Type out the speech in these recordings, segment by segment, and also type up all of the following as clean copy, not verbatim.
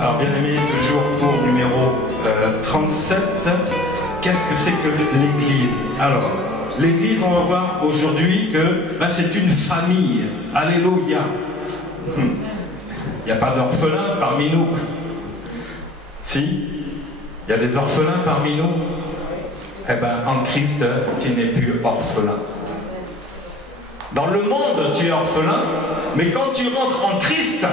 Alors bien aimé, toujours cours numéro 37. Qu'est-ce que c'est que l'Église? Alors, l'Église, on va voir aujourd'hui que c'est une famille. Alléluia. Il n'y a pas d'orphelins parmi nous. Si? Il y a des orphelins parmi nous. Eh bien, en Christ, tu n'es plus orphelin. Dans le monde, tu es orphelin, mais quand tu rentres en Christ,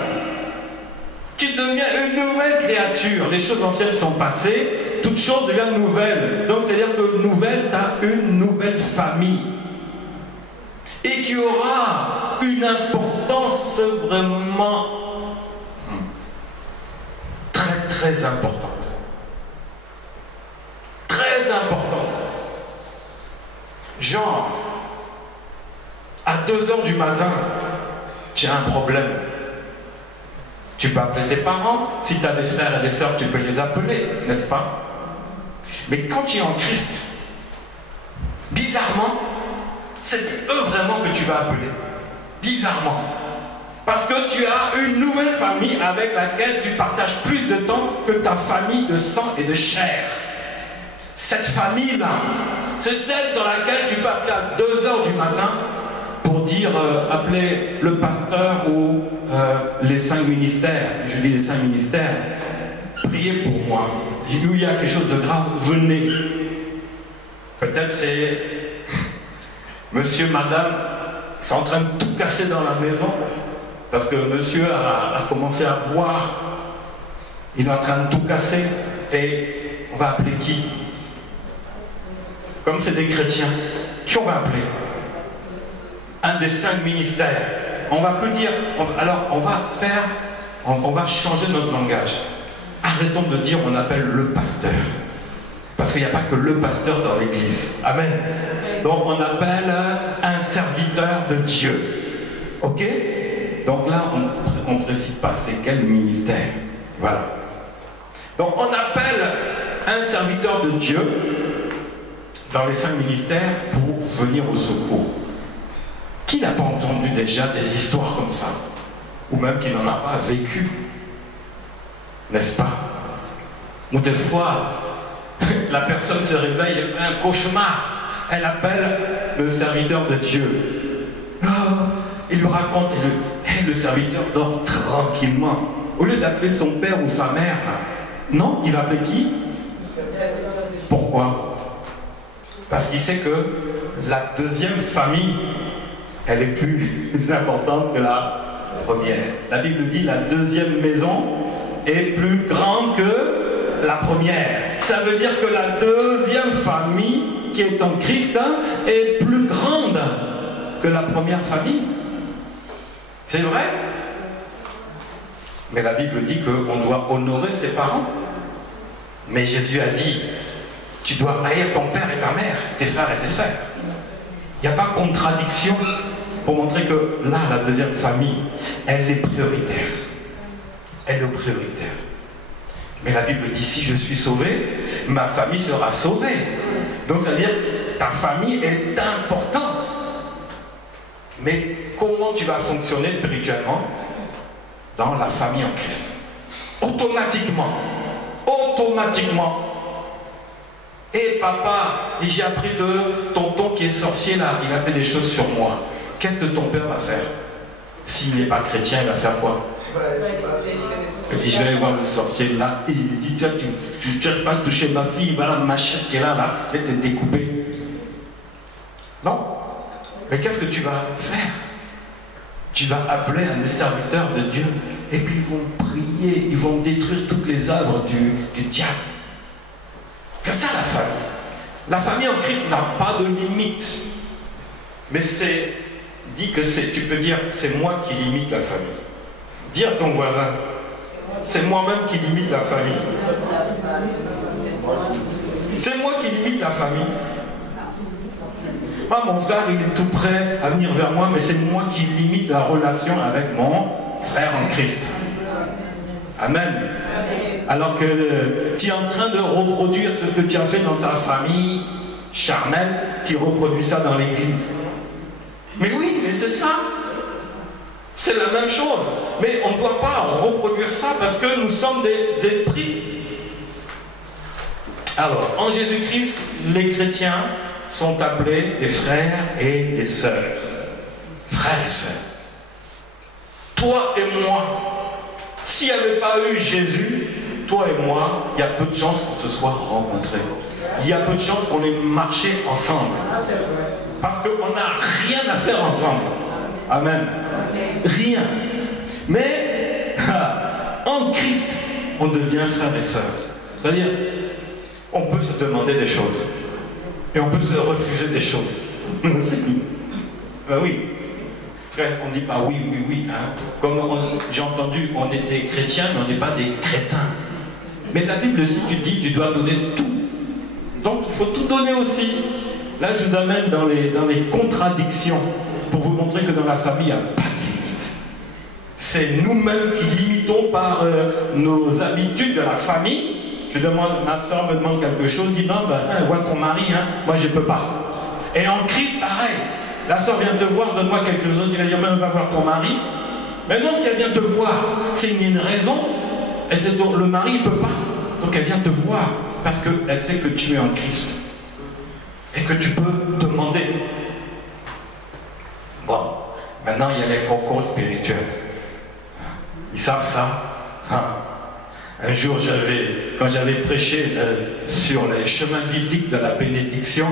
tu deviens une nouvelle créature. Les choses anciennes sont passées, toutes choses deviennent nouvelles. Donc, c'est-à-dire que nouvelle, tu as une nouvelle famille. Et qui aura une importance vraiment très, très importante. Très importante. Genre, à 2 h du matin, tu as un problème. Tu peux appeler tes parents. Si tu as des frères et des sœurs, tu peux les appeler, n'est-ce pas? Mais quand tu es en Christ, bizarrement, c'est eux vraiment que tu vas appeler. Bizarrement. Parce que tu as une nouvelle famille avec laquelle tu partages plus de temps que ta famille de sang et de chair. Cette famille-là, c'est celle sur laquelle tu peux appeler à 2 h du matin pour dire, appeler le pasteur ou les 5 ministères. Je dis les 5 ministères. Priez pour moi. Il y a quelque chose de grave, venez. Peut-être c'est monsieur, madame, ils sont en train de tout casser dans la maison parce que monsieur a commencé à boire. Il est en train de tout casser et on va appeler qui? Comme c'est des chrétiens, qui on va appeler? Un des 5 ministères. On va plus dire, alors on va changer notre langage. Arrêtons de dire on appelle le pasteur. Parce qu'il n'y a pas que le pasteur dans l'église. Amen. Donc on appelle un serviteur de Dieu. Ok? Donc là, on ne précise pas c'est quel ministère. Voilà. Donc on appelle un serviteur de Dieu dans les 5 ministères pour venir au secours. Qui n'a pas entendu déjà des histoires comme ça? Ou même qui n'en a pas vécu? N'est-ce pas? Ou des fois, la personne se réveille et fait un cauchemar. Elle appelle le serviteur de Dieu. Oh, il lui raconte, et le serviteur dort tranquillement. Au lieu d'appeler son père ou sa mère, non, il va appeler qui? Pourquoi? Parce qu'il sait que la deuxième famille, elle est plus importante que la première. La Bible dit la deuxième maison est plus grande que la première. Ça veut dire que la deuxième famille qui est en Christ est plus grande que la première famille. C'est vrai? Mais la Bible dit qu'on doit honorer ses parents. Mais Jésus a dit, tu dois haïr ton père et ta mère, tes frères et tes sœurs. Il n'y a pas de contradiction pour montrer que là, la deuxième famille, elle est prioritaire. Elle est prioritaire. Mais la Bible dit, si je suis sauvé, ma famille sera sauvée. Donc ça veut dire que ta famille est importante. Mais comment tu vas fonctionner spirituellement dans la famille en Christ? Automatiquement. Automatiquement. Et papa, j'ai appris de tonton qui est sorcier là, il a fait des choses sur moi. Qu'est-ce que ton père va faire? S'il n'est pas chrétien, il va faire quoi? Il dit, je vais aller voir le sorcier là. Et il dit, tu ne cherches pas à toucher ma fille, voilà ma machette qui est là, je vais te découper. Non. Mais qu'est-ce que tu vas faire? Tu vas appeler un des serviteurs de Dieu et puis ils vont prier, ils vont détruire toutes les œuvres du diable. C'est ça la famille. La famille en Christ n'a pas de limite. Mais c'est dit que c'est, tu peux dire, c'est moi qui limite la famille. Dis à ton voisin, c'est moi-même qui limite la famille. C'est moi qui limite la famille. Ah, mon frère, il est tout prêt à venir vers moi, mais c'est moi qui limite la relation avec mon frère en Christ. Amen. Alors que tu es en train de reproduire ce que tu as fait dans ta famille charnelle, tu reproduis ça dans l'église. Mais oui, mais c'est ça. C'est la même chose. Mais on ne doit pas reproduire ça parce que nous sommes des esprits. Alors, en Jésus-Christ, les chrétiens sont appelés des frères et des sœurs. Frères et sœurs. Toi et moi, s'il n'y avait pas eu Jésus, toi et moi, il y a peu de chances qu'on se soit rencontrés. Il y a peu de chances qu'on ait marché ensemble. Parce qu'on n'a rien à faire ensemble. Amen. Rien. Mais en Christ, on devient frères et sœurs. C'est-à-dire, on peut se demander des choses. Et on peut se refuser des choses. Ben oui. Frère, on ne dit pas oui, oui, oui. Hein. Comme j'ai entendu, on est des chrétiens, mais on n'est pas des crétins. Mais la Bible, si tu dis, tu dois donner tout. Donc, il faut tout donner aussi. Là, je vous amène dans les contradictions pour vous montrer que dans la famille, il n'y a pas de limite. C'est nous-mêmes qui limitons par nos habitudes de la famille. Je demande, ma soeur me demande quelque chose, dit non, ben, vois ton mari, hein, moi je ne peux pas. Et en Christ, pareil. La soeur vient te voir, donne-moi quelque chose, tu vas dire, mais on va voir ton mari. Mais non, si elle vient te voir, c'est une raison. Et le mari ne peut pas. Donc elle vient te voir parce qu'elle sait que tu es en Christ. Et que tu peux demander. Bon, maintenant il y a les concours spirituels. Ils savent ça. Hein? Un jour, quand j'avais prêché sur les chemins bibliques de la bénédiction,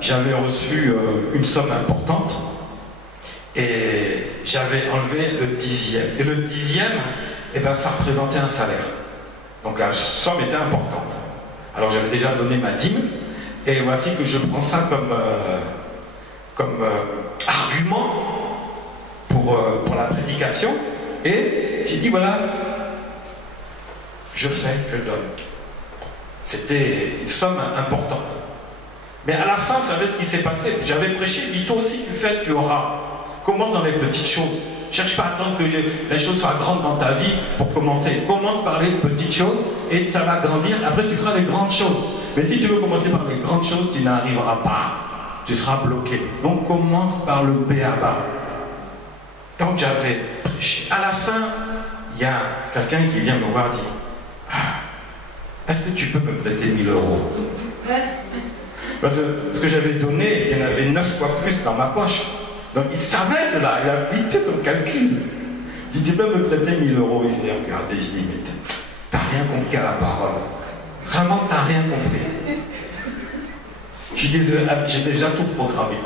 j'avais reçu une somme importante et j'avais enlevé le 10e. Et le 10e, eh ben, ça représentait un salaire. Donc la somme était importante. Alors j'avais déjà donné ma dîme et voici que je prends ça comme argument pour la prédication et j'ai dit voilà, je fais, je donne. C'était une somme importante. Mais à la fin, vous savez ce qui s'est passé? J'avais prêché, dis toi aussi tu fais, tu auras. Commence dans les petites choses. Cherche pas à attendre que les choses soient grandes dans ta vie pour commencer. Commence par les petites choses et ça va grandir. Après, tu feras les grandes choses. Mais si tu veux commencer par les grandes choses, tu n'arriveras pas. Tu seras bloqué. Donc commence par le b.a.-ba. Donc j'avais prêché. À la fin, il y a quelqu'un qui vient me voir et dit est-ce que tu peux me prêter 1000 euros? Parce que ce que j'avais donné, il y en avait 9 fois plus dans ma poche. Donc il savait cela, il a vite fait son calcul. Il dit, tu peux me prêter 1000 euros? Et je l'ai regardé, je dis, mais t'as rien compris à la parole. Vraiment, t'as rien compris. Je suis désolé, j'ai déjà tout programmé.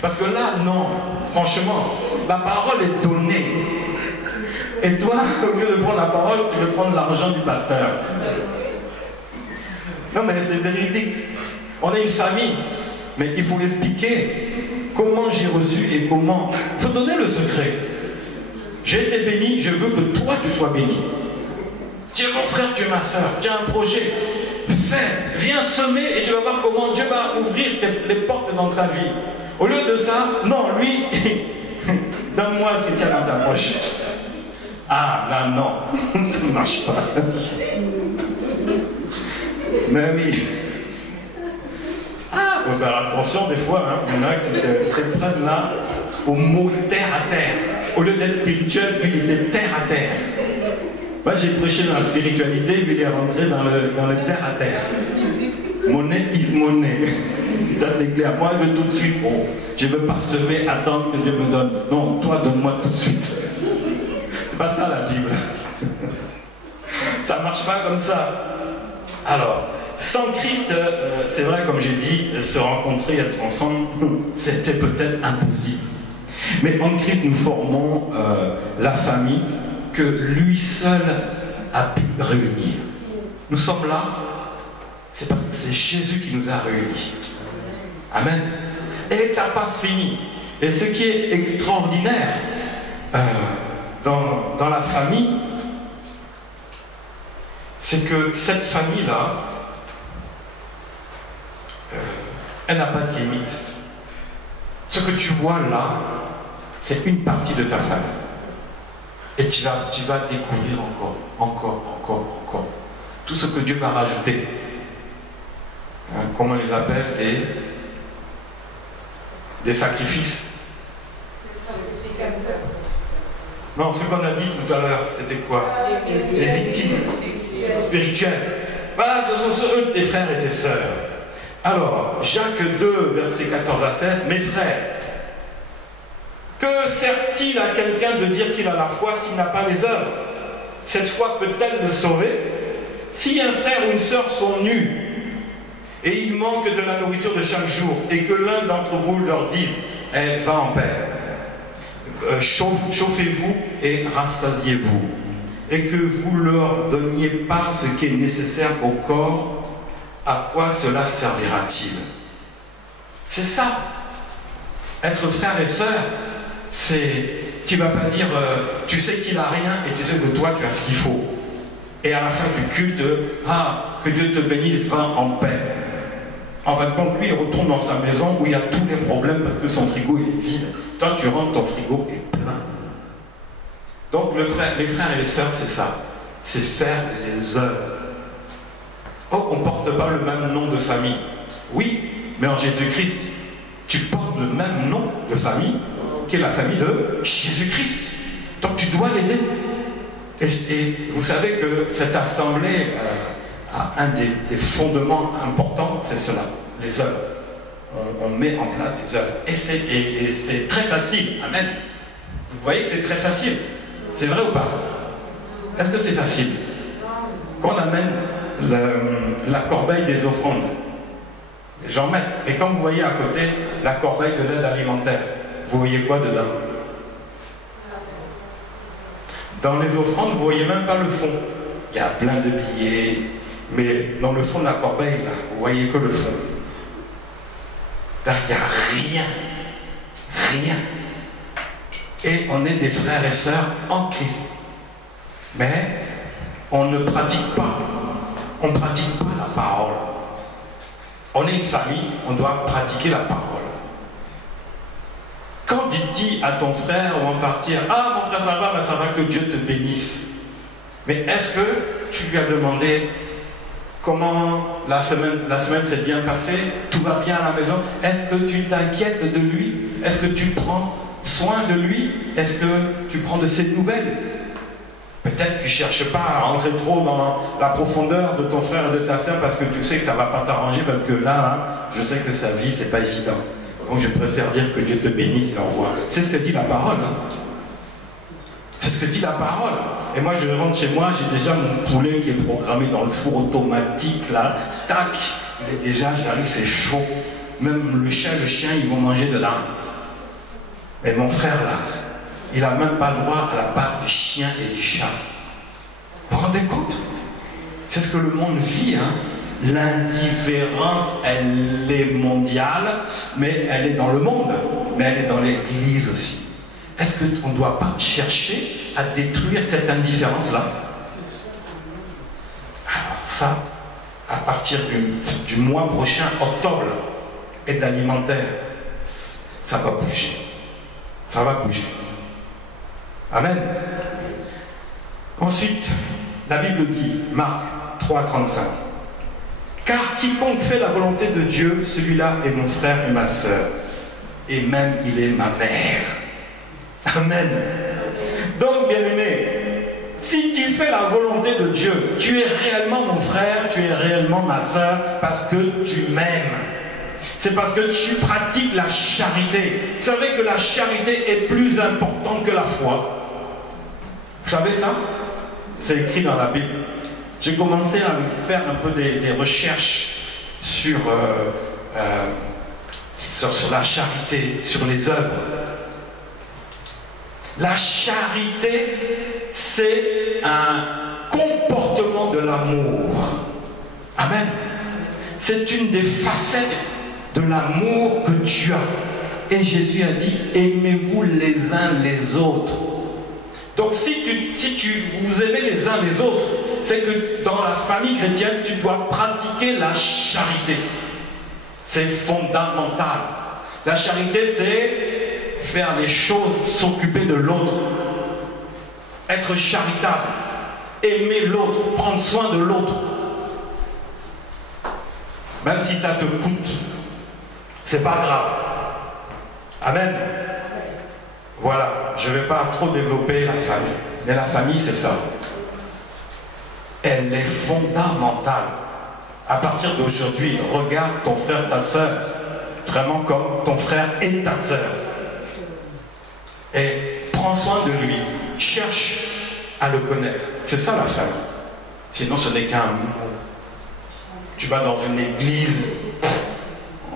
Parce que là, non, franchement, la parole est donnée. Et toi, au lieu de prendre la parole, tu veux prendre l'argent du pasteur. Non, mais c'est véridique. On est une famille, mais il faut expliquer comment j'ai reçu et comment. Il faut donner le secret. J'ai été béni, je veux que toi tu sois béni. Tu es mon frère, tu es ma soeur, tu as un projet. Fais, viens semer et tu vas voir comment Dieu va ouvrir les portes dans ta vie. Au lieu de ça, non, lui, donne-moi ce que tu as dans ta poche. Ah, là, non, ça ne marche pas. Mais oui. Ah, faut faire attention des fois, hein. Il y en a qui prennent là au mot terre à terre. Au lieu d'être spirituel, lui, il était terre à terre. Moi, j'ai prêché dans la spiritualité, lui, il est rentré dans le terre à terre. Monnaie is monnaie. Ça, c'est clair. Moi, je veux tout de suite. Oh, je ne veux pas semer, attendre que Dieu me donne. Non, toi, donne-moi tout de suite. C'est pas ça la Bible. Ça ne marche pas comme ça. Alors, sans Christ, c'est vrai, comme j'ai dit, se rencontrer, être ensemble, c'était peut-être impossible. Mais en Christ, nous formons la famille que lui seul a pu réunir. Nous sommes là, c'est parce que c'est Jésus qui nous a réunis. Amen. Et il n'a pas fini. Et ce qui est extraordinaire dans la famille, c'est que cette famille-là, elle n'a pas de limite. Ce que tu vois là, c'est une partie de ta famille. Et tu vas découvrir encore. Tout ce que Dieu va rajouter. Hein, comment on les appelle? Des sacrifices. Non, ce qu'on a dit tout à l'heure, c'était quoi? Les victimes spirituelles. Voilà, ce sont eux tes frères et tes sœurs. Alors, Jacques 2, versets 14 à 16, mes frères, que sert-il à quelqu'un de dire qu'il a la foi s'il n'a pas les œuvres? Cette foi peut-elle le sauver? Si un frère ou une sœur sont nus et il manque de la nourriture de chaque jour et que l'un d'entre vous leur dise eh, va en paix, chauffez-vous et rassasiez-vous, et que vous leur donniez pas ce qui est nécessaire au corps, à quoi cela servira-t-il? C'est ça. Être frère et sœur, c'est, tu ne vas pas dire, tu sais qu'il n'a rien et tu sais que toi tu as ce qu'il faut. Et à la fin du culte, ah, que Dieu te bénisse, va en paix. En fin de compte, lui, il retourne dans sa maison où il y a tous les problèmes parce que son frigo il est vide. Toi, tu rentres, ton frigo est plein. Donc, les frères et les sœurs, c'est ça. C'est faire les œuvres. Oh, on ne porte pas le même nom de famille. Oui, mais en Jésus-Christ, tu portes le même nom de famille qui est la famille de Jésus-Christ. Donc, tu dois l'aider. Et vous savez que cette assemblée a un des fondements importants, c'est cela, les œuvres. On met en place des œuvres. Et c'est très facile. Amen. Vous voyez que c'est très facile. C'est vrai ou pas? Est-ce que c'est facile? Quand on amène la corbeille des offrandes, j'en mets. Et quand vous voyez à côté la corbeille de l'aide alimentaire, vous voyez quoi dedans? Dans les offrandes, vous ne voyez même pas le fond. Il y a plein de billets, mais dans le fond de la corbeille, là, vous voyez que le fond. Il n'y a rien. Rien. Et on est des frères et sœurs en Christ. Mais on ne pratique pas. On ne pratique pas la parole. On est une famille, on doit pratiquer la parole. Quand tu dis à ton frère ou en partir, ah mon frère ça va, ben, ça va, que Dieu te bénisse. Mais est-ce que tu lui as demandé comment la semaine s'est bien passée, tout va bien à la maison? Est-ce que tu t'inquiètes de lui? Est-ce que tu prends soin de lui? Est-ce que tu prends de ses nouvelles? Peut-être que tu ne cherches pas à rentrer trop dans la profondeur de ton frère et de ta sœur parce que tu sais que ça ne va pas t'arranger, parce que là, hein, je sais que sa vie, c'est pas évident. Donc je préfère dire que Dieu te bénisse et au revoir. C'est ce que dit la parole. Hein. C'est ce que dit la parole. Et moi, je rentre chez moi, j'ai déjà mon poulet qui est programmé dans le four automatique, là. Tac, il est déjà, j'arrive, c'est chaud. Même le chien, ils vont manger dedans. Mais mon frère, là, il n'a même pas le droit à la part du chien et du chat. Vous vous rendez compte? C'est ce que le monde vit, hein. L'indifférence, elle est mondiale, mais elle est dans le monde, mais elle est dans l'Église aussi. Est-ce qu'on ne doit pas chercher à détruire cette indifférence-là? Alors ça, à partir du mois prochain, octobre, aide alimentaire, ça va bouger. Ça va bouger. Amen. Ensuite, la Bible dit, Marc 3, 35. Car quiconque fait la volonté de Dieu, celui-là est mon frère et ma sœur. Et même il est ma mère. Amen. Donc, bien-aimé, si tu fais la volonté de Dieu, tu es réellement mon frère, tu es réellement ma sœur, parce que tu m'aimes. C'est parce que tu pratiques la charité. Vous savez que la charité est plus importante que la foi. Vous savez ça? C'est écrit dans la Bible. J'ai commencé à faire un peu des recherches sur la charité, sur les œuvres. La charité, c'est un comportement de l'amour. Amen. C'est une des facettes de l'amour que tu as. Et Jésus a dit, aimez-vous les uns les autres. Donc si vous aimez les uns les autres, c'est que dans la famille chrétienne, tu dois pratiquer la charité. C'est fondamental. La charité, c'est faire les choses, s'occuper de l'autre. Être charitable. Aimer l'autre, prendre soin de l'autre. Même si ça te coûte, c'est pas grave. Amen. Voilà. voilà, je ne vais pas trop développer la famille. Mais la famille, c'est ça. Elle est fondamentale. À partir d'aujourd'hui, regarde ton frère, ta soeur, vraiment comme ton frère et ta soeur. Et prends soin de lui. Cherche à le connaître. C'est ça la famille. Sinon, ce n'est qu'un mot. Tu vas dans une église,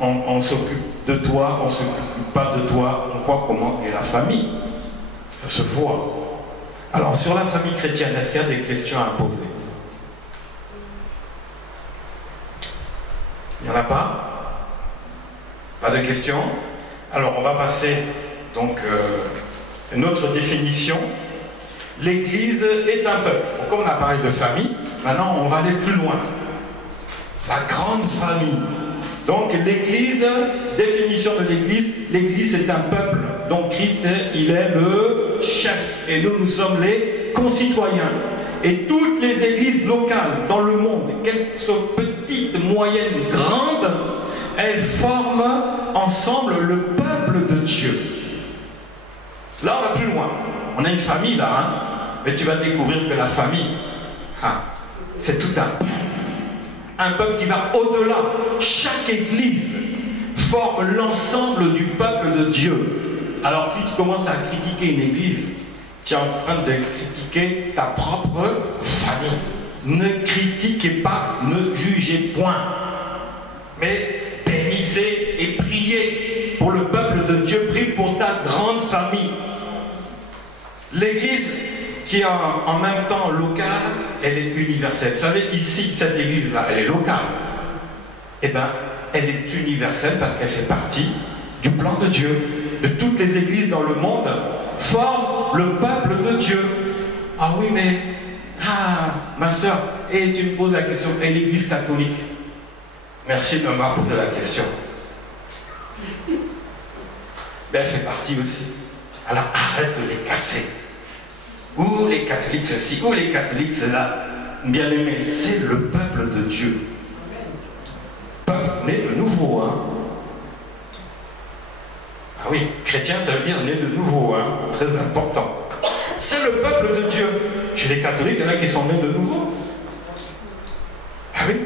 on s'occupe de toi, on ne s'occupe pas de toi, on voit comment est la famille. Ça se voit. Alors, sur la famille chrétienne, est-ce qu'il y a des questions à poser? Il n'y en a pas? Pas de questions? Alors, on va passer donc une autre définition. L'Église est un peuple. Donc, comme on a parlé de famille, maintenant on va aller plus loin. La grande famille. Donc l'Église, définition de l'Église, l'Église est un peuple. Donc Christ, il est le chef. Et nous, nous sommes les concitoyens. Et toutes les églises locales dans le monde, qu'elles soient petites, moyennes, grandes, elles forment ensemble le peuple de Dieu. Là, on va plus loin. On a une famille là, hein? Mais tu vas découvrir que la famille, c'est tout un peuple. Un peuple qui va au-delà. Chaque église forme l'ensemble du peuple de Dieu. Alors, si tu commences à critiquer une église, tu es en train de critiquer ta propre famille. Ne critiquez pas, ne jugez point. Mais bénissez et priez pour le peuple de Dieu. Prie pour ta grande famille. L'église qui est en même temps locale, elle est universelle. Vous savez, ici, cette église-là, elle est locale. Eh bien, elle est universelle parce qu'elle fait partie du plan de Dieu. De toutes les églises dans le monde forment le peuple de Dieu. Ah oui, mais, ma soeur, et tu me poses la question, et l'église catholique? Merci de m'avoir posé la question. Ben, elle fait partie aussi. Alors arrête de les casser. Ou les catholiques ceci, ou les catholiques cela. Bien aimé, c'est le peuple de Dieu. Peuple né de nouveau, hein. Ah oui, chrétien, ça veut dire né de nouveau, hein. Très important. C'est le peuple de Dieu. Chez les catholiques, il y en a qui sont nés de nouveau. Ah oui.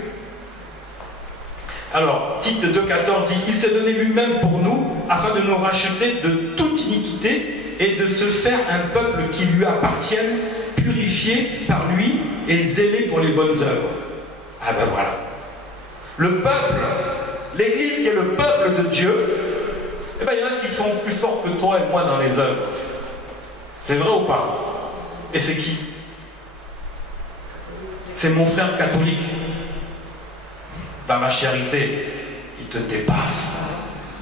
Alors, Tite 2,14 dit, il s'est donné lui-même pour nous, afin de nous racheter de toute iniquité et de se faire un peuple qui lui appartienne, purifié par lui et zélé pour les bonnes œuvres. Ah ben voilà. Le peuple, l'Église qui est le peuple de Dieu, eh ben il y en a qui sont plus forts que toi et moi dans les œuvres. C'est vrai ou pas? Et c'est qui? C'est mon frère catholique. Dans la charité, il te dépasse.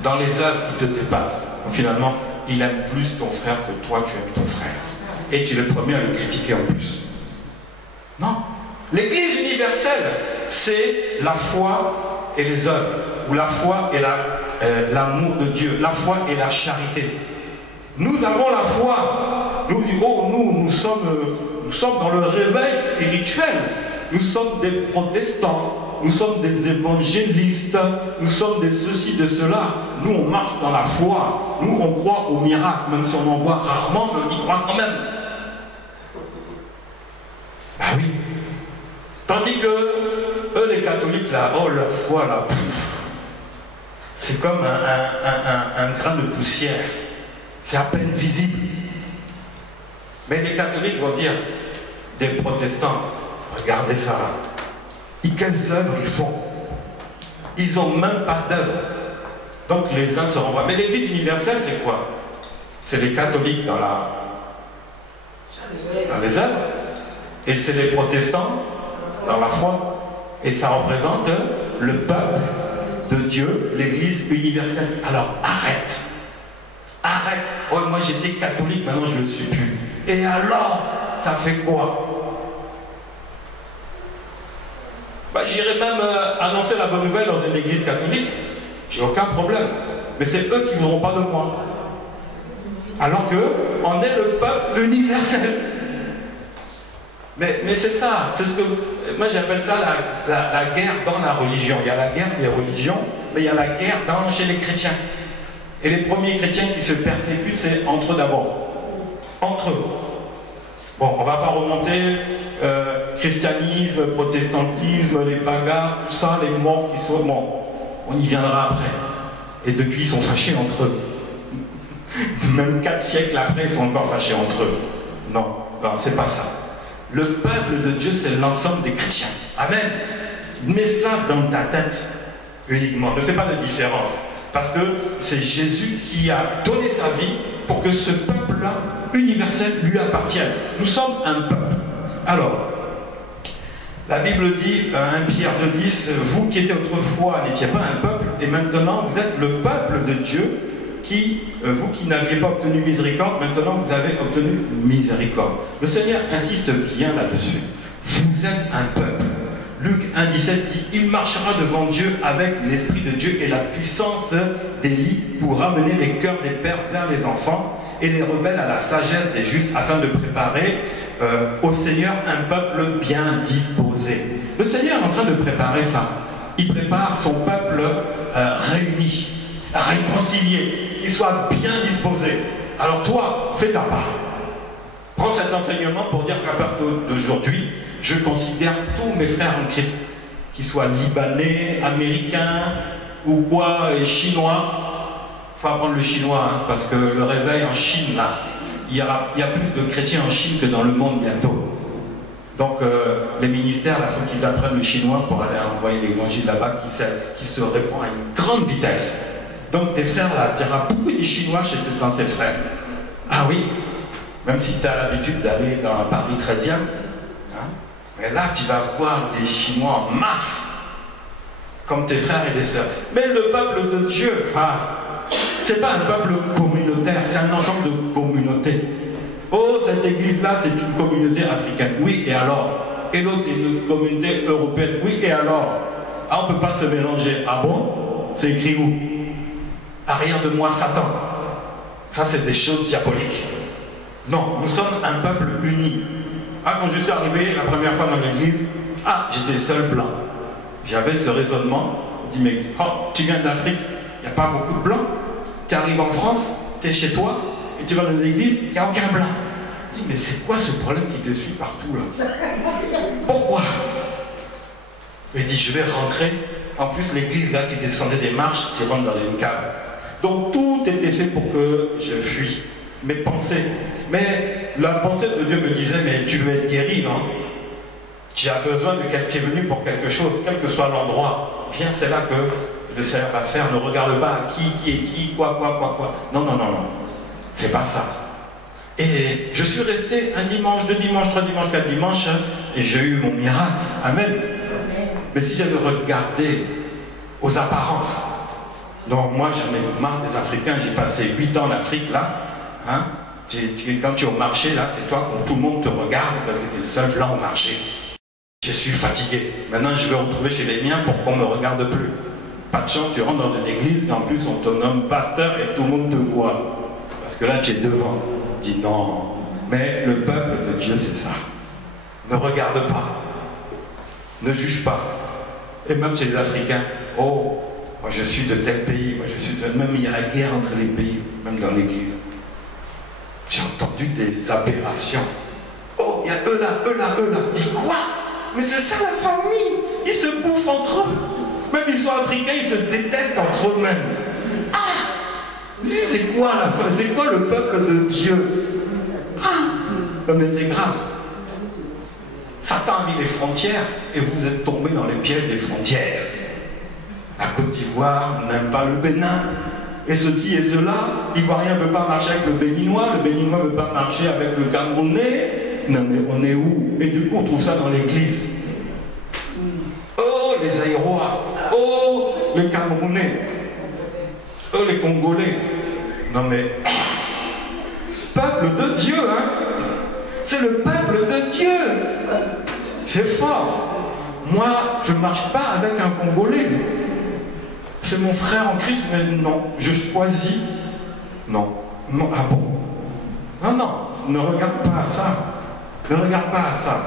Dans les œuvres, il te dépasse. Donc, finalement, il aime plus ton frère que toi, tu aimes ton frère. Et tu es le premier à le critiquer en plus. Non. L'Église universelle, c'est la foi et les œuvres. Ou la foi et l'amour de Dieu. La foi et la charité. Nous avons la foi. Nous sommes dans le réveil spirituel. Nous sommes des protestants. Nous sommes des évangélistes, nous sommes des ceci, de cela. Nous, on marche dans la foi. Nous, on croit au miracle, même si on en voit rarement, mais on y croit quand même. Ah oui. Tandis que, eux, les catholiques, là, oh, leur foi, là, c'est comme un grain de poussière. C'est à peine visible. Mais les catholiques vont dire, des protestants, regardez ça, là. Et quelles œuvres ils font? Ils n'ont même pas d'œuvre. Donc les uns se renvoient. Mais l'Église universelle, c'est quoi? C'est les catholiques dans les œuvres. Et c'est les protestants dans la foi. Et ça représente le peuple de Dieu, l'Église universelle. Alors arrête. Arrête. Oh, moi j'étais catholique, maintenant je ne le suis plus. Et alors, ça fait quoi? J'irai même annoncer la bonne nouvelle dans une église catholique. J'ai aucun problème. Mais c'est eux qui ne voudront pas de moi. Alors qu'on est le peuple universel. Mais c'est ça. C'est ce que moi j'appelle ça la guerre dans la religion. Il y a la guerre des religions, mais il y a la guerre chez les chrétiens. Et les premiers chrétiens qui se persécutent, c'est entre eux d'abord. entre eux. Bon, on ne va pas remonter christianisme, protestantisme, les bagarres, tout ça, les morts qui sont morts. On y viendra après. Et depuis, ils sont fâchés entre eux. Même 4 siècles après, ils sont encore fâchés entre eux. Non, non, c'est pas ça. Le peuple de Dieu, c'est l'ensemble des chrétiens. Amen. Mets ça dans ta tête uniquement. Ne fais pas de différence. Parce que c'est Jésus qui a donné sa vie pour que ce peuple-là, universel, lui appartienne. Nous sommes un peuple. Alors, la Bible dit, 1 Pierre 2,10, vous qui étiez autrefois n'étiez pas un peuple, et maintenant vous êtes le peuple de Dieu, qui, vous qui n'aviez pas obtenu miséricorde, maintenant vous avez obtenu miséricorde. Le Seigneur insiste bien là-dessus. Vous êtes un peuple. Luc 1,17 dit, il marchera devant Dieu avec l'Esprit de Dieu et la puissance d'Élie pour ramener les cœurs des pères vers les enfants et les rebelles à la sagesse des justes afin de préparer au Seigneur un peuple bien disposé. Le Seigneur est en train de préparer ça. Il prépare son peuple réuni, réconcilié, qui soit bien disposé. Alors toi, fais ta part. Prends cet enseignement pour dire qu'à partir d'aujourd'hui, je considère tous mes frères en Christ, qu'ils soient libanais, américains ou quoi, chinois. Il faut apprendre le chinois, hein, parce que le réveil en Chine, là, il y a plus de chrétiens en Chine que dans le monde bientôt. Donc les ministères, il faut qu'ils apprennent le chinois pour aller envoyer l'évangile là-bas qui se répand à une grande vitesse. Donc tes frères, là, tu diras beaucoup de chinois dans tes frères. Ah oui, même si tu as l'habitude d'aller dans Paris 13e, mais là, tu vas voir des Chinois en masse, comme tes frères et des sœurs. Mais le peuple de Dieu, c'est pas un peuple communautaire, c'est un ensemble de communautés. Oh, cette église-là, c'est une communauté africaine. Oui, et alors? Et l'autre, c'est une communauté européenne. Oui, et alors? Ah, on ne peut pas se mélanger. Ah bon? C'est écrit où? Arrière de moi, Satan. Ça, c'est des choses diaboliques. Non, nous sommes un peuple uni. Quand je suis arrivé la première fois dans l'église, j'étais le seul blanc. J'avais ce raisonnement. Je dis, mais tu viens d'Afrique, il n'y a pas beaucoup de blancs. Tu arrives en France, tu es chez toi, et tu vas dans les églises, il n'y a aucun blanc. Je dis, mais c'est quoi ce problème qui te suit partout là? Pourquoi? Je dis, je vais rentrer. En plus, l'église, là, tu descendais des marches, tu rentres dans une cave. Donc tout était fait pour que je fuis. Mes pensées. Mais la pensée de Dieu me disait, mais tu veux être guéri, non? Tu as besoin de quelqu'un, tu es venu pour quelque chose, quel que soit l'endroit. Viens, c'est là que le Seigneur va faire. Ne regarde pas qui est qui, quoi. Non. C'est pas ça. Et je suis resté un dimanche, 2 dimanches, 3 dimanches, 4 dimanches, et j'ai eu mon miracle. Amen. Mais si j'avais regardé aux apparences, donc moi j'en ai marre des Africains, j'ai passé 8 ans en Afrique là. Quand tu es au marché, là, c'est toi, tout le monde te regarde parce que tu es le seul blanc au marché. Je suis fatigué. Maintenant, je vais retrouver chez les miens pour qu'on ne me regarde plus. Pas de chance, tu rentres dans une église et en plus, on te nomme pasteur et tout le monde te voit. Parce que là, tu es devant. Dis non. Mais le peuple de Dieu, c'est ça. Ne regarde pas. Ne juge pas. Et même chez les Africains, oh, moi je suis de tel pays, moi je suis de... Même il y a la guerre entre les pays, même dans l'église. J'ai entendu des aberrations. Oh, il y a eux là. Dis quoi? Mais c'est ça la famille. Ils se bouffent entre eux. Même ils sont africains, ils se détestent entre eux-mêmes. C'est quoi la famille? C'est quoi le peuple de Dieu? Non mais c'est grave. Satan a mis les frontières et vous êtes tombés dans les pièges des frontières. La Côte d'Ivoire n'aime pas le Bénin. Et ceci et cela, l'Ivoirien ne veut pas marcher avec le Béninois ne veut pas marcher avec le Camerounais. Non mais on est où? Et du coup on trouve ça dans l'église. Oh les Aïrois, oh les Camerounais, oh les Congolais. Non mais, peuple de Dieu, hein? C'est le peuple de Dieu. C'est fort. Moi, je ne marche pas avec un Congolais. C'est mon frère en Christ, mais non, je choisis. Non, ah bon? Non, ne regarde pas à ça. Ne regarde pas à ça.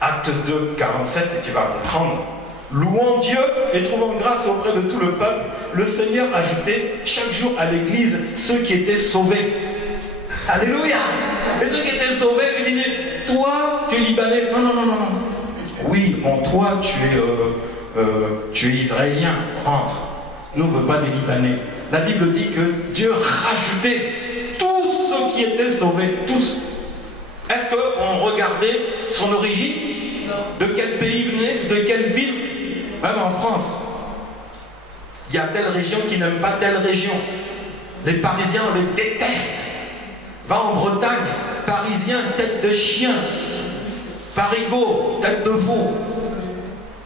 Acte 2, 47, et tu vas comprendre. Louant Dieu et trouvant grâce auprès de tout le peuple, le Seigneur ajoutait chaque jour à l'église ceux qui étaient sauvés. Alléluia. Et ceux qui étaient sauvés lui disaient, toi, tu es Libanais. Non, non, non, non, non. Oui, bon, toi, tu es Israélien. Rentre. Nous, on ne veut pas des Libanais. La Bible dit que Dieu rajoutait tous ceux qui étaient sauvés, tous. Est-ce qu'on regardait son origine? De quel pays venait? De quelle ville? Même en France. Il y a telle région qui n'aime pas telle région. Les Parisiens, on les déteste. Va en Bretagne, Parisien, tête de chien. Parigot, tête de veau.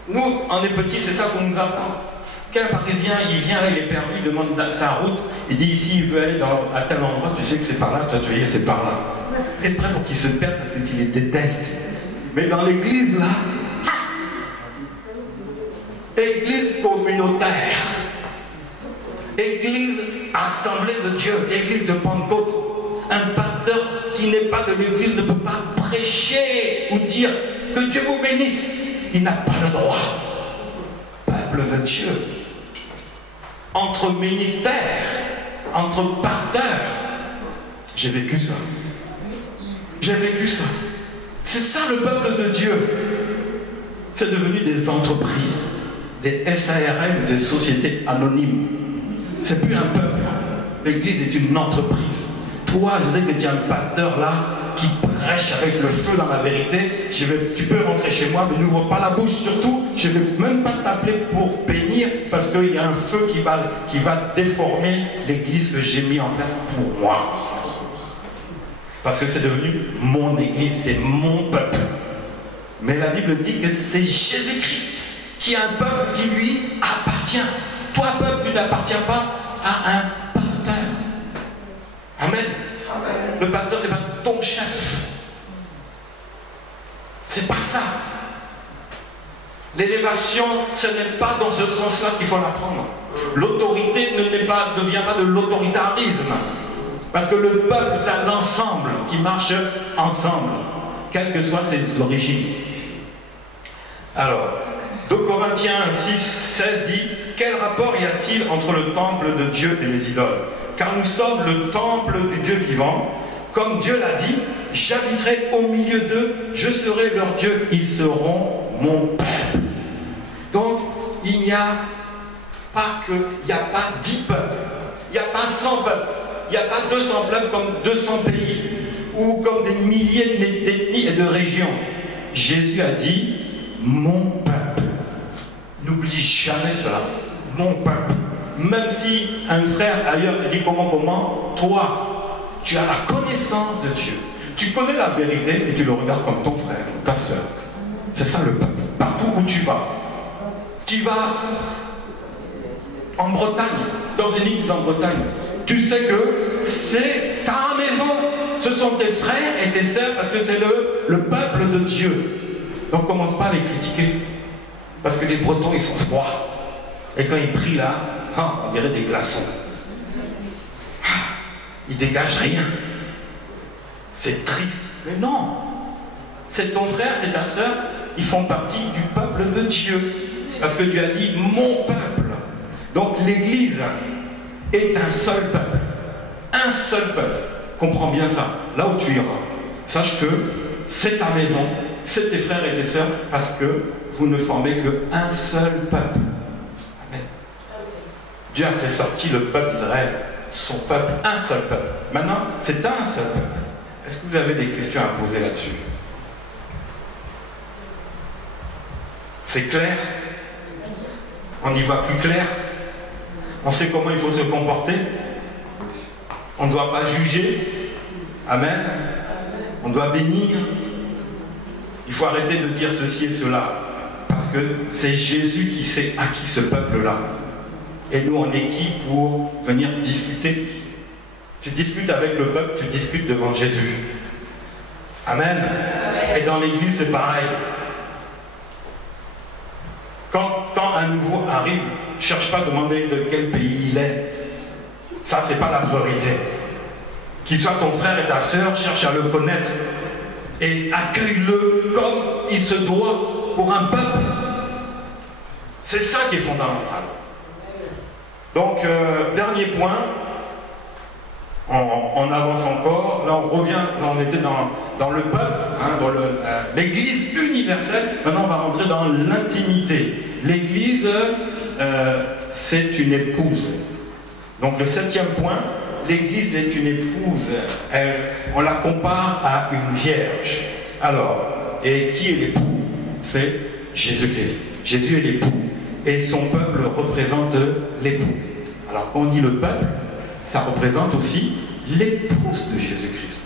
Nous, on est petits, c'est ça qu'on nous apprend. Quel Parisien, il vient là, il est perdu, il demande sa route, il dit ici, il veut aller à tel endroit, tu sais que c'est par là, toi tu veux dire c'est par là. Exprès pour qu'il se perde parce que tu les détestes. Mais dans l'église là, église communautaire, église assemblée de Dieu, église de Pentecôte, un pasteur qui n'est pas de l'église ne peut pas prêcher ou dire que Dieu vous bénisse. Il n'a pas le droit. Peuple de Dieu, entre ministères, entre pasteurs, j'ai vécu ça. J'ai vécu ça. C'est ça le peuple de Dieu. C'est devenu des entreprises, des SARL, des sociétés anonymes. C'est plus un peuple. L'église est une entreprise. Toi, je sais que tu es un pasteur là qui prêche avec le feu dans la vérité. Tu peux rentrer chez moi, mais n'ouvre pas la bouche. Surtout, je ne vais même pas t'appeler pour bénir parce qu'il y a un feu qui va déformer l'église que j'ai mis en place pour moi. Parce que c'est devenu mon église, c'est mon peuple. Mais la Bible dit que c'est Jésus-Christ qui a un peuple qui lui appartient. Toi, peuple, tu n'appartiens pas à un pasteur. Amen. Le pasteur, c'est pas ton chef. C'est pas ça. L'élévation, ce n'est pas dans ce sens-là qu'il faut la prendre. L'autorité ne vient pas de l'autoritarisme. Parce que le peuple, c'est l'ensemble qui marche ensemble, quelles que soient ses origines. Alors, 2 Corinthiens 6, 16 dit, quel rapport y a-t-il entre le temple de Dieu et les idoles? Car nous sommes le temple du Dieu vivant. Comme Dieu l'a dit, j'habiterai au milieu d'eux, je serai leur Dieu, ils seront mon peuple. Donc, il n'y a pas 10 peuples, il n'y a pas 100 peuples, il n'y a pas 200 peuples comme 200 pays, ou comme des milliers d'ethnies et de régions. Jésus a dit, mon peuple. N'oublie jamais cela, mon peuple. Même si un frère ailleurs te dit comment, toi, tu as la connaissance de Dieu. Tu connais la vérité et tu le regardes comme ton frère, ta soeur. C'est ça le peuple. Partout où tu vas. Tu vas en Bretagne, dans une église en Bretagne. Tu sais que c'est ta maison. Ce sont tes frères et tes sœurs parce que c'est le peuple de Dieu. Donc commence pas à les critiquer. Parce que les Bretons, ils sont froids. Et quand ils prient là, on dirait des glaçons. Ils dégagent rien. C'est triste. Mais non. C'est ton frère, c'est ta sœur. Ils font partie du peuple de Dieu. Parce que Dieu a dit, mon peuple. Donc l'église est un seul peuple. Un seul peuple. Comprends bien ça. Là où tu iras. Sache que c'est ta maison, c'est tes frères et tes sœurs, parce que vous ne formez qu'un seul peuple. Amen. Dieu a fait sortir le peuple d'Israël, son peuple, un seul peuple. Maintenant, c'est un seul peuple. Est-ce que vous avez des questions à poser là-dessus? C'est clair? On y voit plus clair? On sait comment il faut se comporter? On ne doit pas juger? Amen. On doit bénir? Il faut arrêter de dire ceci et cela. Parce que c'est Jésus qui s'est acquis ce peuple-là. Et nous, on est qui pour venir discuter? Tu discutes avec le peuple, tu discutes devant Jésus. Amen. Et dans l'église, c'est pareil. Quand un nouveau arrive, ne cherche pas à demander de quel pays il est. Ça, c'est pas la priorité. Qu'il soit ton frère et ta sœur, cherche à le connaître. Et accueille-le comme il se doit pour un peuple. C'est ça qui est fondamental. Donc, dernier point, on avance encore. Là, on revient, là, on était dans le peuple, hein, dans l'Église universelle. Maintenant, on va rentrer dans l'intimité. L'Église, c'est une épouse. Donc, le 7e point, l'Église est une épouse. On la compare à une vierge. Alors, et qui est l'époux? C'est Jésus-Christ. Jésus est l'époux. Et son peuple représente l'épouse. Alors, quand on dit le peuple, ça représente aussi l'épouse de Jésus-Christ.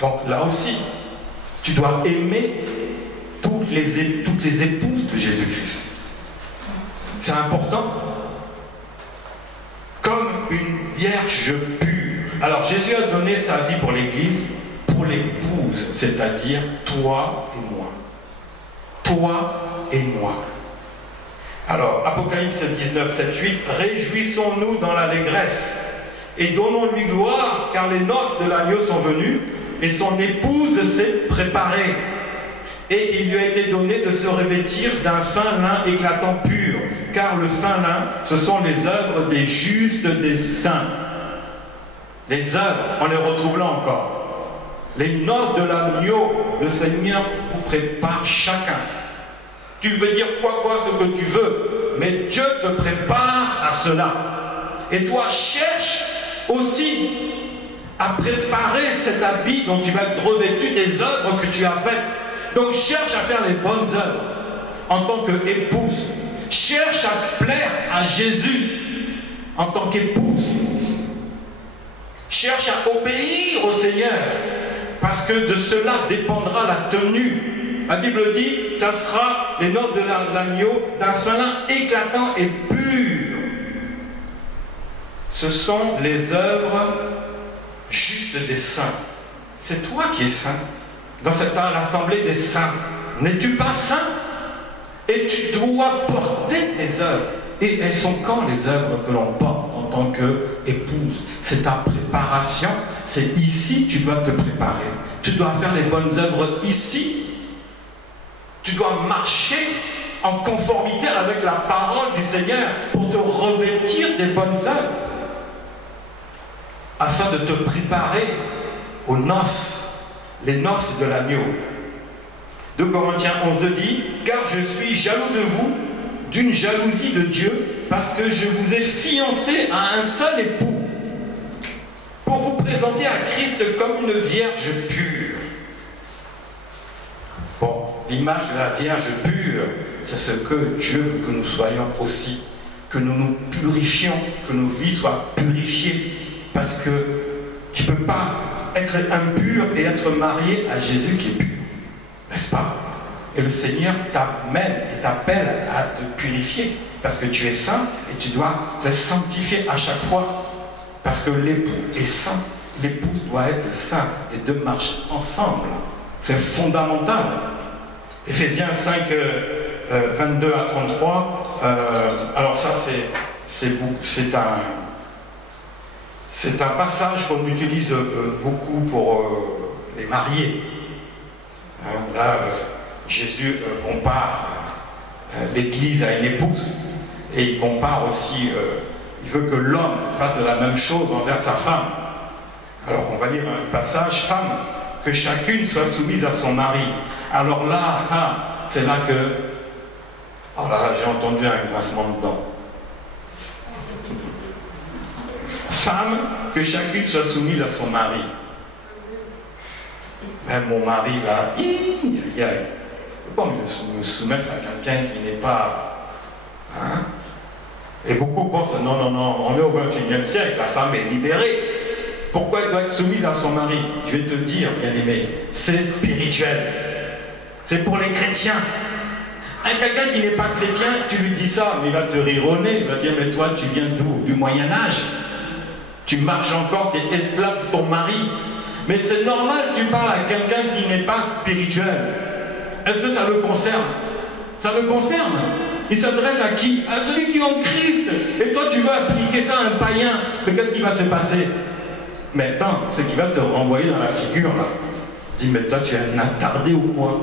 Donc là aussi, tu dois aimer toutes les épouses de Jésus-Christ. C'est important. Comme une vierge pure. Alors Jésus a donné sa vie pour l'Église, pour l'épouse, c'est-à-dire toi et moi. Toi et moi. Alors, Apocalypse 19, 7, 8, réjouissons-nous dans l'allégresse et donnons-lui gloire, car les noces de l'agneau sont venues et son épouse s'est préparée. Et il lui a été donné de se revêtir d'un fin lin éclatant pur, car le fin lin, ce sont les œuvres des justes, des saints. Les œuvres, on les retrouve là encore. Les noces de l'agneau, le Seigneur vous prépare chacun. Tu veux dire quoi, ce que tu veux, mais Dieu te prépare à cela. Et toi, cherche aussi à préparer cet habit dont tu vas être revêtu des œuvres que tu as faites. Donc cherche à faire les bonnes œuvres en tant qu'épouse. Cherche à plaire à Jésus en tant qu'épouse. Cherche à obéir au Seigneur, parce que de cela dépendra la tenue. La Bible dit, ça sera les noces de l'agneau d'un fin lin éclatant et pur. Ce sont les œuvres justes des saints. C'est toi qui es saint. Dans l'assemblée des saints, n'es-tu pas saint? Et tu dois porter des œuvres. Et elles sont quand les œuvres que l'on porte en tant qu'épouse? C'est ta préparation. C'est ici tu dois te préparer. Tu dois faire les bonnes œuvres ici. Tu dois marcher en conformité avec la parole du Seigneur pour te revêtir des bonnes œuvres, afin de te préparer aux noces, les noces de l'agneau. 2 Corinthiens 11 dit, car je suis jaloux de vous, d'une jalousie de Dieu, parce que je vous ai fiancé à un seul époux, pour vous présenter à Christ comme une vierge pure. Bon, l'image de la vierge pure, c'est ce que Dieu veut que nous soyons aussi, que nous nous purifions, que nos vies soient purifiées, parce que tu ne peux pas être impur et être marié à Jésus qui est pur, n'est-ce pas? Et le Seigneur t'amène et t'appelle à te purifier, parce que tu es saint et tu dois te sanctifier à chaque fois, parce que l'époux est saint, l'épouse doit être sainte, les deux marchent ensemble. C'est fondamental. Éphésiens 5, 22 à 33, alors ça c'est un passage qu'on utilise beaucoup pour les mariés. Là, Jésus compare l'Église à une épouse, et il compare aussi, il veut que l'homme fasse de la même chose envers sa femme. Alors on va lire un passage, femme, que chacune soit soumise à son mari. Alors là, c'est là que, oh là là, j'ai entendu un grincement de dents. Femme, que chacune soit soumise à son mari. Même mon mari là, bon, je me soumettre à quelqu'un qui n'est pas, hein? Et beaucoup pensent, non, on est au XXIe siècle, la femme est libérée. Pourquoi elle doit être soumise à son mari? Je vais te dire, bien-aimé, c'est spirituel. C'est pour les chrétiens. Quelqu'un qui n'est pas chrétien, tu lui dis ça, mais il va te rire au nez. Il va dire, mais toi, tu viens d'où? Du Moyen-Âge. Tu marches encore, tu es esclave de ton mari. Mais c'est normal, tu parles à quelqu'un qui n'est pas spirituel. Est-ce que ça le concerne? Ça le concerne. Il s'adresse à qui? À celui qui est en Christ. Et toi, tu vas appliquer ça à un païen. Mais qu'est-ce qui va se passer? Mais attends, c'est qu'il va te renvoyer dans la figure, là. Dis, mais toi, tu es un attardé ou quoi?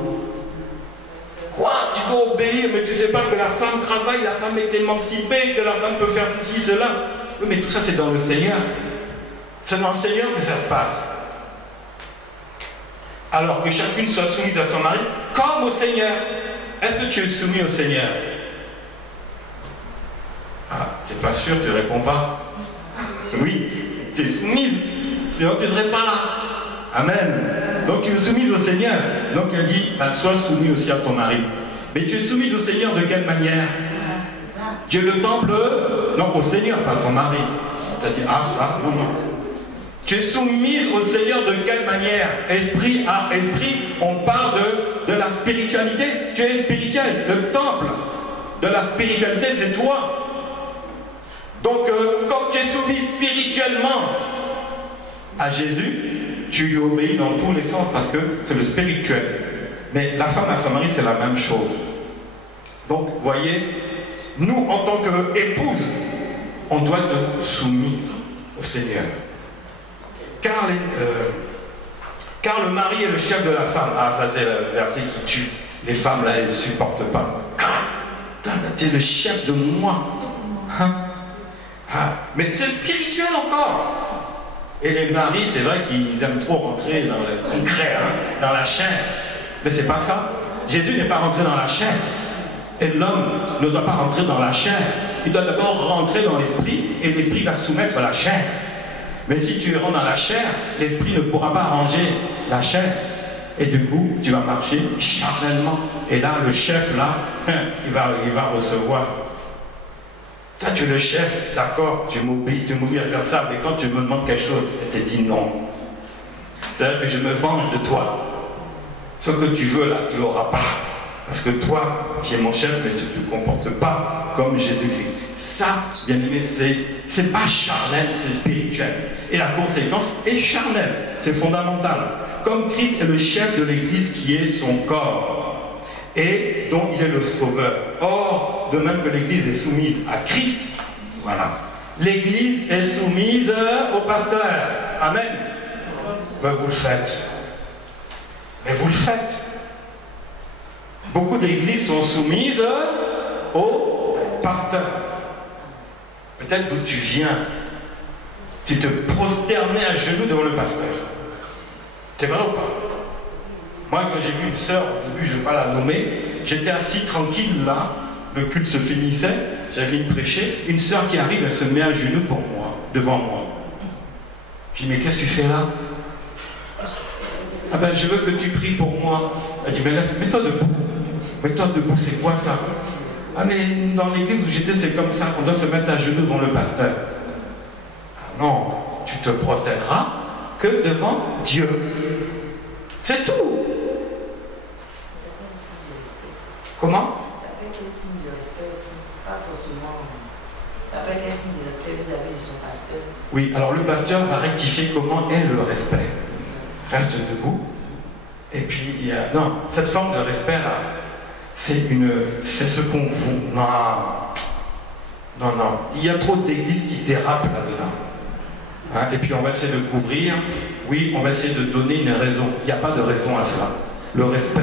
Quoi? Tu dois obéir, mais tu sais pas que la femme travaille, la femme est émancipée, que la femme peut faire ceci, cela. Oui, mais tout ça, c'est dans le Seigneur. C'est dans le Seigneur que ça se passe. Alors que chacune soit soumise à son mari, comme au Seigneur. Est-ce que tu es soumis au Seigneur? Ah, tu n'es pas sûr, tu ne réponds pas. Oui, tu es soumise. Sinon, tu ne serais pas là. Amen. Donc, tu es soumise au Seigneur. Donc, il dit, sois soumis aussi à ton mari. Mais tu es soumise au Seigneur de quelle manière? Tu es le temple, non, au Seigneur, pas à ton mari. Tu as dit, ah, ça, non, non. Tu es soumise au Seigneur de quelle manière? Esprit à esprit, on parle de la spiritualité. Tu es spirituel. Le temple de la spiritualité, c'est toi. Donc, comme tu es soumis spirituellement à Jésus, tu lui obéis dans tous les sens parce que c'est le spirituel. Mais la femme à son mari, c'est la même chose. Donc, voyez, nous, en tant qu'épouse, on doit être soumis au Seigneur. Car le mari est le chef de la femme. Ah, ça c'est le verset qui tue. Les femmes, là, elles ne supportent pas. Tu es le chef de moi. Hein? Ah, mais c'est spirituel encore. Et les maris, c'est vrai qu'ils aiment trop rentrer dans le concret, hein, dans la chair. Mais c'est pas ça. Jésus n'est pas rentré dans la chair. Et l'homme ne doit pas rentrer dans la chair. Il doit d'abord rentrer dans l'esprit, et l'esprit va soumettre la chair. Mais si tu rentres dans la chair, l'esprit ne pourra pas arranger la chair. Et du coup, tu vas marcher charnellement. Et là, le chef, là, il va recevoir. Toi, tu es le chef, d'accord, tu m'obéis à faire ça, mais quand tu me demandes quelque chose, je te dis non. C'est-à-dire que je me venge de toi. Ce que tu veux, là, tu ne l'auras pas. Parce que toi, tu es mon chef, mais tu ne te comportes pas comme Jésus-Christ. Ça, bien aimé, c'est pas charnel, c'est spirituel. Et la conséquence est charnelle, c'est fondamental. Comme Christ est le chef de l'Église qui est son corps, et dont il est le sauveur. Or, de même que l'Église est soumise à Christ, voilà. L'Église est soumise au pasteur. Amen. Mais vous le faites. Mais vous le faites. Beaucoup d'églises sont soumises au pasteur. Peut-être d'où tu viens. Tu te prosternais à genoux devant le pasteur. C'est vrai ou pas? Moi, quand j'ai vu une sœur, au début, je ne vais pas la nommer, j'étais assis tranquille là, le culte se finissait, j'avais une prêcher, une sœur qui arrive, elle se met à genoux pour moi, devant moi. Je dis, mais qu'est-ce que tu fais là? Ah ben, je veux que tu pries pour moi. Elle dit, mais mets-toi debout. Mets-toi debout, c'est quoi ça? Ah mais dans l'église où j'étais, c'est comme ça, on doit se mettre à genoux devant le pasteur. Ah non, tu te prosterneras que devant Dieu. C'est tout. Comment? Ça peut être un signe de respect aussi, pas forcément. Ça peut être un signe de respect vis-à-vis de son pasteur. Oui, alors le pasteur va rectifier comment est le respect. Reste debout. Et puis, il y a... Non, cette forme de respect là, c'est ce qu'on vous... Non. Non, non. Il y a trop d'églises qui dérapent là-dedans. Hein? Et puis on va essayer de couvrir. Oui, on va essayer de donner une raison. Il n'y a pas de raison à cela. Le respect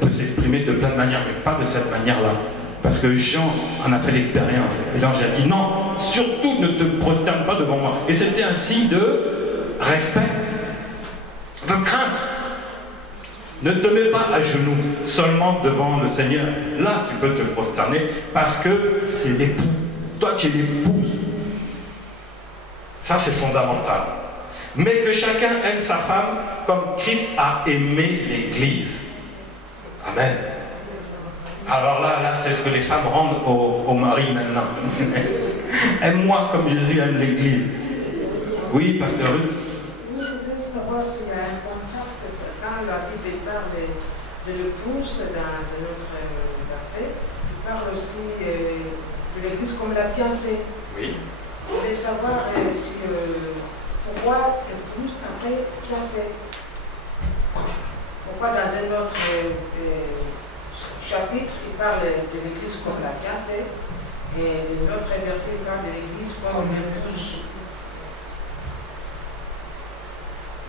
peut s'exprimer de plein de manières, mais pas de cette manière-là. Parce que Jean en a fait l'expérience. Et l'ange a dit non, surtout ne te prosterne pas devant moi. Et c'était un signe de respect, de crainte. Ne te mets pas à genoux seulement devant le Seigneur. Là, tu peux te prosterner parce que c'est l'époux. Toi, tu es l'épouse. Ça, c'est fondamental. Mais que chacun aime sa femme comme Christ a aimé l'Église. Amen. Alors là, c'est ce que les femmes rendent au mari maintenant. Aime-moi comme Jésus aime l'Église. Oui, pasteur Ruth. Oui, je voulais savoir s'il y a un contraste quand la Bible parle de l'épouse dans un autre verset. Il parle aussi de l'Église comme la fiancée. Oui. Je voulais savoir pourquoi épouse après fiancée. Pourquoi dans un autre chapitre, il parle de l'Église comme la fiancée et l'autre verset, il parle de l'Église comme l'épouse.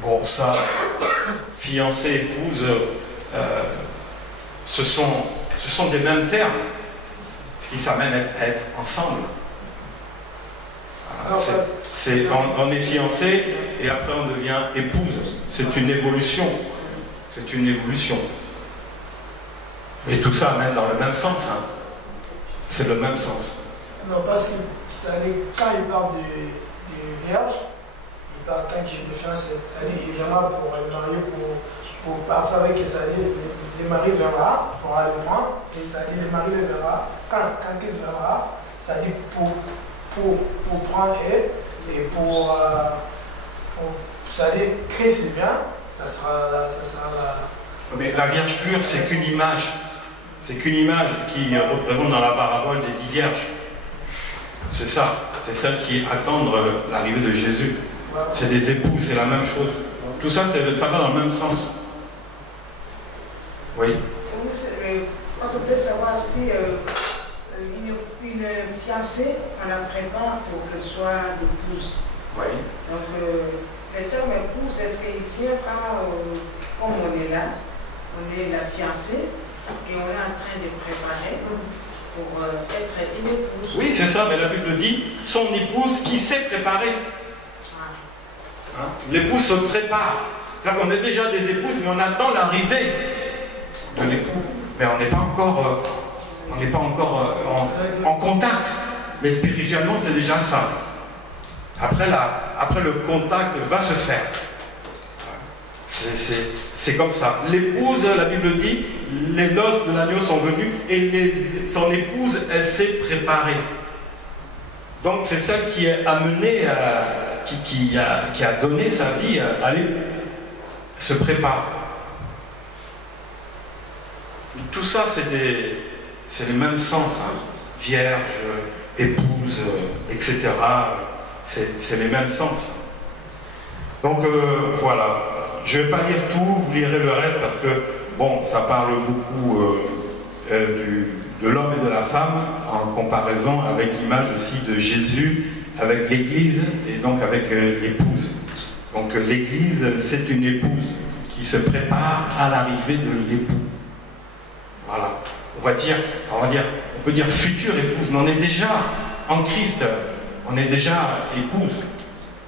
Bon, ça, fiancé, épouse, ce sont des mêmes termes, ce qui s'amène à être ensemble. On est fiancé et après on devient épouse. C'est une évolution. C'est une évolution. Et tout ça amène dans le même sens. Hein. C'est le même sens. Non, parce que quand il parle des vierges, il parle quand il est fiancé, c'est-à-dire il viendra pour le marier, pour partir avec les maris viendra pour aller prendre, et c'est-à-dire les maris le verra, quand il se verra, c'est-à-dire pour prendre et pour c'est-à-dire Christ vient, ça sera la... Mais la Vierge pure, c'est qu'une image. C'est qu'une image qui représente dans la parabole des 10 vierges. C'est ça. C'est celles qui attendent l'arrivée de Jésus. C'est des époux, c'est la même chose. Tout ça, ça va dans le même sens. Oui. On peut savoir si une fiancée, on la prépare pour qu'elle soit l'épouse. Oui. Donc, le terme épouse, est-ce qu'il vient quand, comme on est là, on est la fiancée, et on est en train de préparer pour être une épouse? Oui, c'est ça, mais la Bible dit son épouse qui s'est préparée. Hein? L'épouse se prépare. C'est-à-dire qu'on est déjà des épouses, mais on attend l'arrivée de l'époux. Mais on n'est pas encore, en contact. Mais spirituellement, c'est déjà ça. Après le contact va se faire. C'est comme ça. L'épouse, la Bible dit, les noces de l'agneau sont venues et son épouse, elle s'est préparée. Donc c'est celle qui est amenée, qui a donné sa vie à l'époux. Se prépare. Tout ça, c'est les mêmes sens. Hein. Vierge, épouse, etc. C'est les mêmes sens. Donc voilà. Je ne vais pas lire tout, vous lirez le reste parce que, bon, ça parle beaucoup de l'homme et de la femme en comparaison avec l'image aussi de Jésus avec l'Église et donc avec l'épouse. Donc l'Église, c'est une épouse qui se prépare à l'arrivée de l'époux. Voilà. On peut dire future épouse, mais on est déjà en Christ, on est déjà épouse.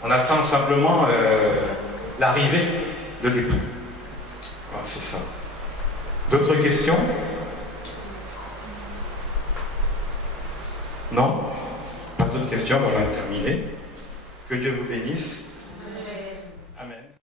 On attend simplement l'arrivée de l'époux. Voilà, c'est ça. D'autres questions? Non? Pas d'autres questions, voilà, terminé. Que Dieu vous bénisse.